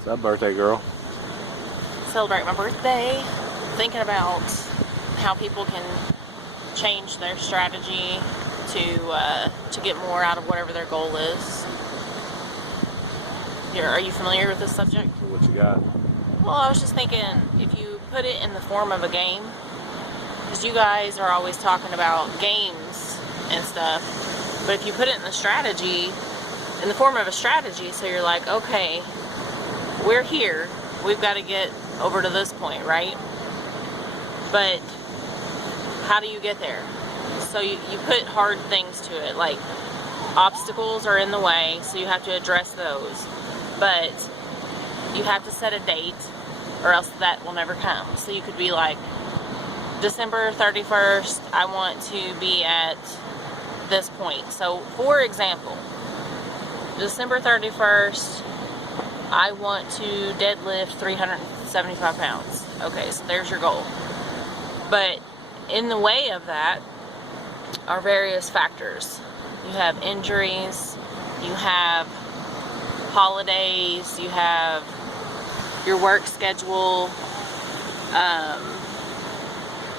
What's up, birthday girl? Celebrate my birthday. Thinking about how people can change their strategy to get more out of whatever their goal is. Are you familiar with this subject? What you got? Well, I was just thinking, if you put it in the form of a game, because you guys are always talking about games and stuff, but if you put it in the form of a strategy, so you're like, okay, we're here, we've got to get over to this point, right? But how do you get there? So you put hard things to it, like obstacles are in the way, so you have to address those. But you have to set a date, or else that will never come. So you could be like, December 31st, I want to be at this point. So, for example, December 31st, I want to deadlift 375 pounds. Okay, so there's your goal. But in the way of that are various factors. You have injuries, you have holidays, you have your work schedule,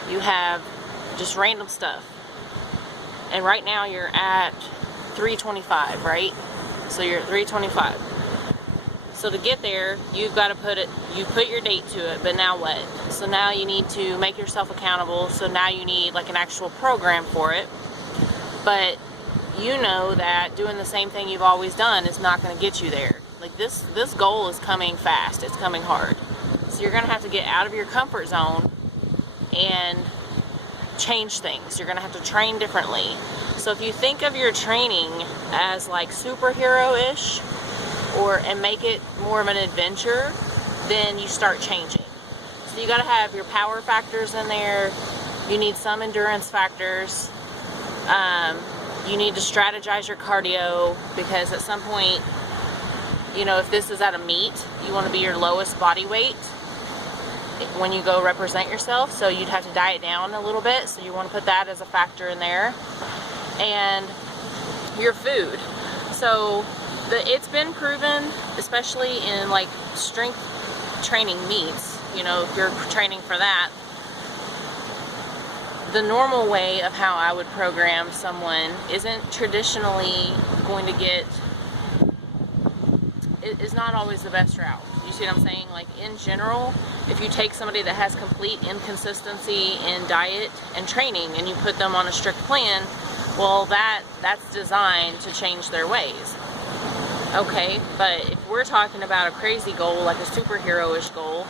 you have just random stuff. And right now you're at 325, right? So you're at 325. So to get there, you've got to you put your date to it, but now what? So now you need to make yourself accountable. So now you need like an actual program for it. But you know that doing the same thing you've always done is not going to get you there. Like this goal is coming fast. It's coming hard. So you're going to have to get out of your comfort zone and change things. You're going to have to train differently. So if you think of your training as like superhero-ish, and make it more of an adventure, then you start changing. So you got to have your power factors in there. You need some endurance factors. You need to strategize your cardio, because at some point, you know, if this is at a meet, you want to be your lowest body weight when you go represent yourself. So you'd have to diet down a little bit. So you want to put that as a factor in there. And your food. So it's been proven, especially in like strength training meets, you know, if you're training for that, the normal way of how I would program someone isn't traditionally going to get, it is not always the best route. You see what I'm saying? Like in general, if you take somebody that has complete inconsistency in diet and training and you put them on a strict plan, well, that's designed to change their ways. Okay, but if we're talking about a crazy goal, like a superhero-ish goal,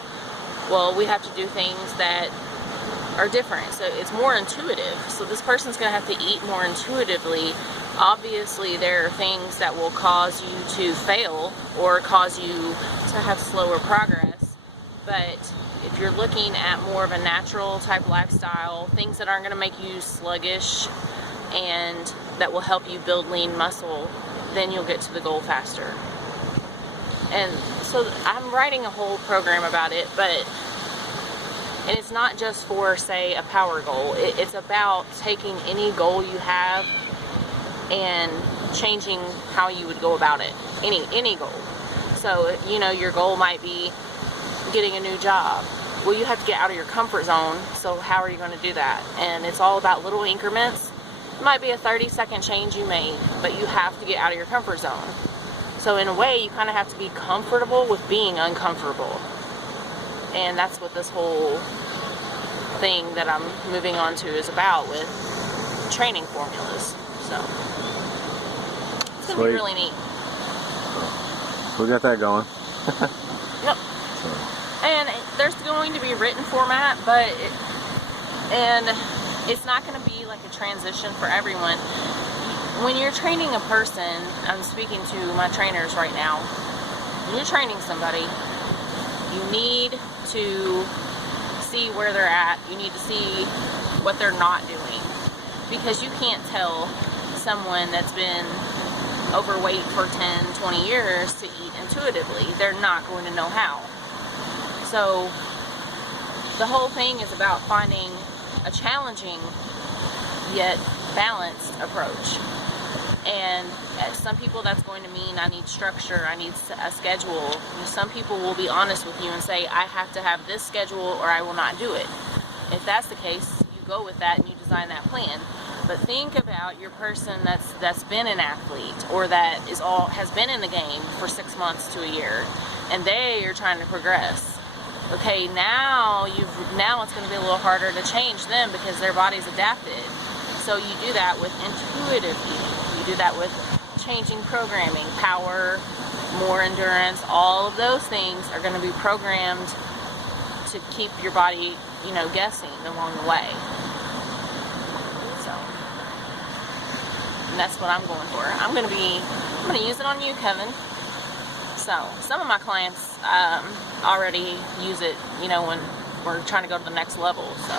well, we have to do things that are different. So it's more intuitive. So this person's going to have to eat more intuitively. Obviously, there are things that will cause you to fail or cause you to have slower progress. But if you're looking at more of a natural type lifestyle, things that aren't going to make you sluggish and that will help you build lean muscle, then you'll get to the goal faster. And so I'm writing a whole program about it, and it's not just for, say, a power goal. It's about taking any goal you have and changing how you would go about it. Any goal. So, you know, your goal might be getting a new job. Well, you have to get out of your comfort zone, so how are you going to do that? And it's all about little increments. It might be a 30-second change you made, but you have to get out of your comfort zone. So in a way, you kind of have to be comfortable with being uncomfortable. And that's what this whole thing that I'm moving on to is about with training formulas. So it's going to be really neat. We got that going. Yep. And there's going to be written format, and it's not going to be like a transition for everyone. When you're training a person, I'm speaking to my trainers right now, when you're training somebody, you need to see where they're at. You need to see what they're not doing, because you can't tell someone that's been overweight for 10, 20 years to eat intuitively. They're not going to know how. So the whole thing is about finding a challenging yet balanced approach. And some people that's going to mean I need structure, I need a schedule. Some people will be honest with you and say I have to have this schedule or I will not do it. If that's the case, you go with that and you design that plan. But think about your person that's been an athlete or that has been in the game for 6 months to a year, and they are trying to progress. Okay, now it's going to be a little harder to change them because their body's adapted. So you do that with intuitive eating. You do that with changing programming, power, more endurance. All of those things are going to be programmed to keep your body, guessing along the way. So, and that's what I'm going for. I'm going to use it on you, Kevin. So, some of my clients already use it, when we're trying to go to the next level. So,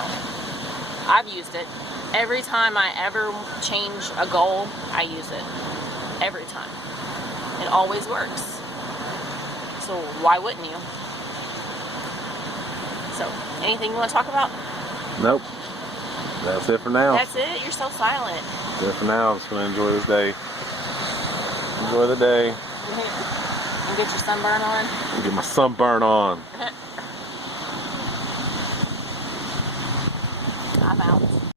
I've used it. Every time I ever change a goal, I use it. Every time. It always works. So why wouldn't you? So, anything you want to talk about? Nope. That's it for now. That's it? You're so silent. That's it for now. I'm just going to enjoy this day. Enjoy the day. You get your sunburn on? Get my sunburn on. I'm out.